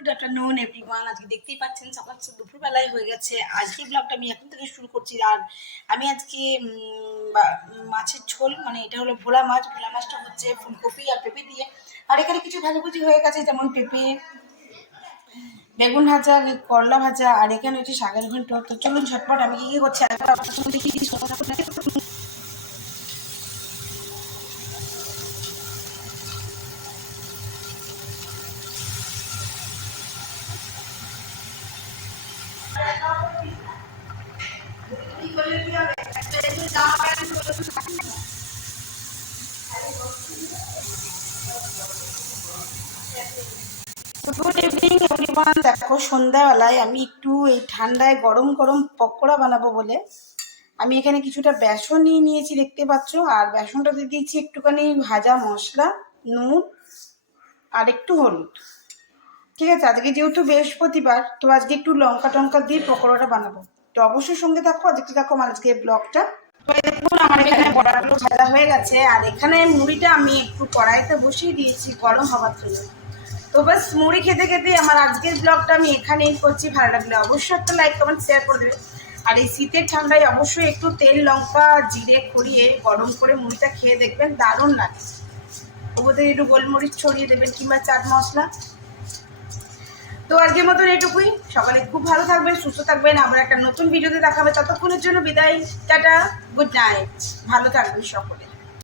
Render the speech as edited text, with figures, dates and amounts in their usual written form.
Good afternoon everyone. আজকে দেখতেই পাচ্ছেন সকাল দুপুরবেলায় হয়ে গেছে। আজকে ব্লগটা আমি এখন থেকে শুরু করছি। আর আমি আজকে মাছের ঝোল, মানে এটা হলো ভোলা মাছ। ভোলা মাছটা হচ্ছে ফুলকপি আর পেঁপে দিয়ে। আর এখানে কিছু ভাজাভুজি হয়ে গেছে, যেমন পেঁপে, বেগুন ভাজা, করলা ভাজা, আর এখানে হচ্ছে শাকের ঘন্ট। তো চলুন ঝটপট আমি কি করছি আপনার সঙ্গে দেখিয়ে দিই। Good evening everyone. দেখো, সন্ধ্যাবেলায় আমি একটু এই ঠান্ডায় গরম গরম পকোড়া বানাবো বলে আমি এখানে কিছুটা বেসন নিয়ে নিয়েছি, দেখতে পাচ্ছ। আর বেসনটাতে দিয়েছি একটুখানি ভাজা মশলা, নুন আর একটু হলুদ। ঠিক আছে, আজকে যেহেতু বৃহস্পতিবার, তো আজকে একটু লঙ্কা টঙ্কা দিয়ে পকোড়াটা বানাবো। তো অবশ্যই সঙ্গে থাকো, দেখতে থাকো আমার আজকে ব্লগটা। তো দেখুন, আমার এখানে বড়াগুলো ভাজা হয়ে গেছে। আর এখানে মুড়িটা আমি একটু কড়াইতে বসিয়ে দিয়েছি গরম হওয়ার জন্য। তো বাস মুড়ি খেতে খেতে আমার আজকের ব্লগটা আমি এখানেই করছি। ভালো লাগলে অবশ্যই একটা লাইক কমেন্ট শেয়ার করে দেবে। আর এই শীতের ঠান্ডায় অবশ্যই একটু তেল, লঙ্কা, জিরে খড়িয়ে গরম করে মুড়িটা খেয়ে দেখবেন, দারুণ লাগে। ওপরে একটু গোলমরিচ ছড়িয়ে দেবেন কিংবা চাট মশলা। তো আজকের মতন এটুকুই। সকালে খুব ভালো থাকবেন, সুস্থ থাকবেন। আবার একটা নতুন ভিডিওতে দেখাবে। ততক্ষণের জন্য বিদায়, টাটা, গুড নাইট। ভালো থাকবেন সকলে।